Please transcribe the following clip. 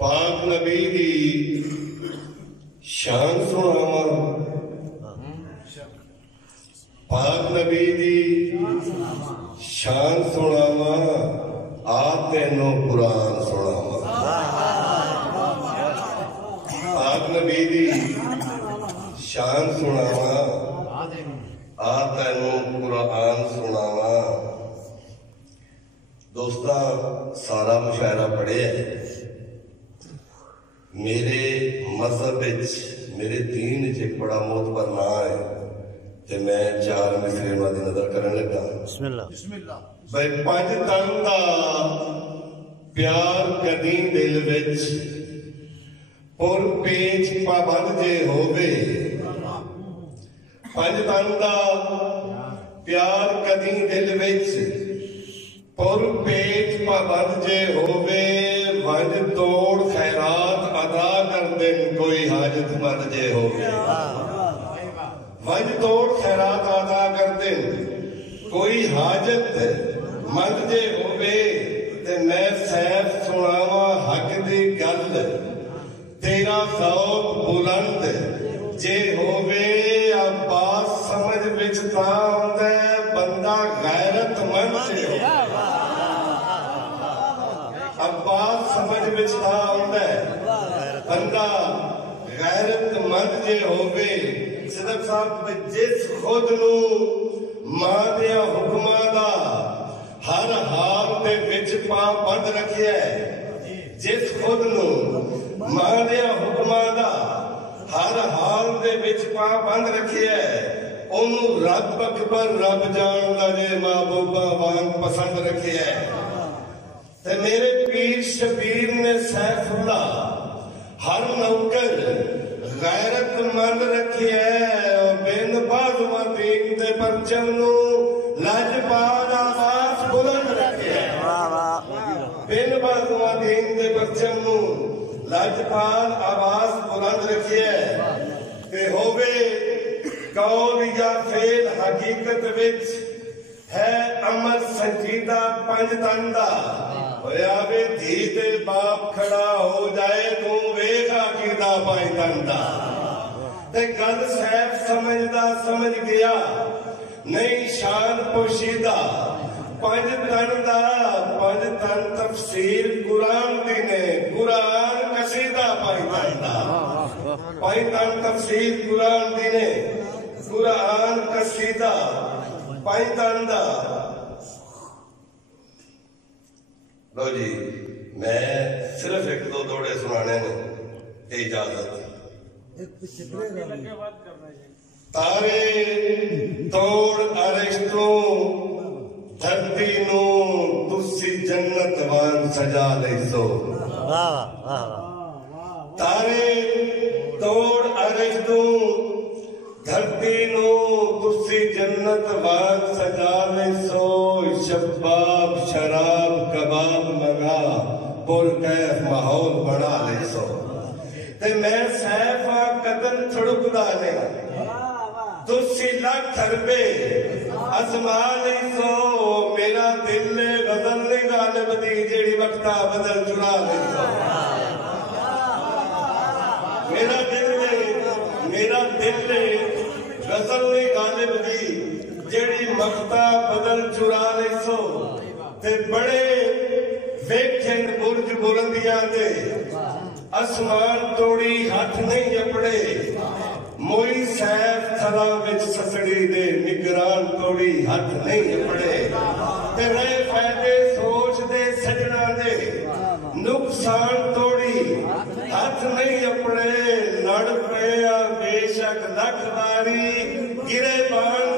पाक नबी दी शान सुनावा, पाक नबी दी शान सुनावा, आप तेनों कुरान सुनावा। पाक नबी दी शान सुनावा, आप तेनों कुरान सुनावा। दोस्ता सारा मुशायरा पढ़े है। मेरे मजहब मेरे दीन एक बड़ा मोतबर ना है ते मैं चार मिसरे मद नजर करन लगा। भाई पंज तन दा प्यार कदी दिल विच पुर पेच पाबंद जे होवे। पंज तन दा प्यार कदी दिल विच पुर पेच पाबंद जे होवे। वंज तोड़ खैरात अदा कर देन कोई हाजत मंद जे होवे। वंज तोड़ खैरात अदा कर देन कोई हाजत मंद जे होवे। ते मैं सैफ सुनावा हक दी गल, तेरा ज़ौक़ बुलंद जे होवे। अब्बास समझ विच तां आउंदा बंदा गैरतमंद जे होवे। अब्बास समझ विच तां आउंदा बंदा गैरतमंद जे होवे। सिद्दीक साहब जिस खुद नू मां दे हुक्मां दा हर हाल दे विच पाबंद रखिया है, जिस खुद नू मां दे हुक्मां दा हर हाल दे विच पाबंद रखिया है, ओनू रब अकबर रब जानदा जे महबूबा वांग पसंद रखिया है। ते मेरे पीर शबीर ने सैफुल्ला हर नौकर गैरतमंद रखी है। और बिन बाजुआ दीन दे परचम नू लजपाल आवाज बुलंद रखी है। बिन बाजुआ दीन दे परचम नू लजपाल आवाज बुलंद रखी है। ते होवे कौल या फेल हकीकत विच है अमर संजीदा पंज तन दा। होयावे धी ते बाप खड़ा हो जाए तू वेख अकीदा पंज तन दा। ते गल सैफ समझदा समझ गया नहीं शान पोशीदा पंज तन दा। पंज तन तफसीर कुरान दी ने, कुरान कसीदा पंज तन दा। पंज तन तफसीर कुरान दी ने, कुरान कसीदा पंज तन दा। लो जी मैं सिर्फ एक दो दौड़े सुनाने ने इजाजत। तारे तोड़ अरिश्तो धरती नू तुसी जन्नत वान सजा ले सो। तारे तोड़ अरिश्तो धरती नू तुसी जन्नत वान सजा ले सो। शबाब शराब कबाब मंगा पुरकैफ माहौल बना ले सो। ते मैं सैफा कदम थड़ुकदा ने तुसी लख रबे अजमा ले सो। मेरा दिल गजल नहीं गालिब दी जेड़ी वक्ता बदल चुरा ले सो। मेरा दिल गजल नहीं गालिब दी जेड़ी मक्ता बदल चुरा ले सो। ते बड़े वेखन बुर्ज बुलंदियां दे आसमान तोड़ी हाथ नहीं अपड़े। मोई सैफ थला विच ससड़ी दे निगरान तोड़ी हाथ नहीं अपड़े। ते रहे फायदे सोच दे सजना दे नुकसान तोड़ी हाथ नहीं अपड़े। लड़ पे बेशक लख बारी गिरे बाण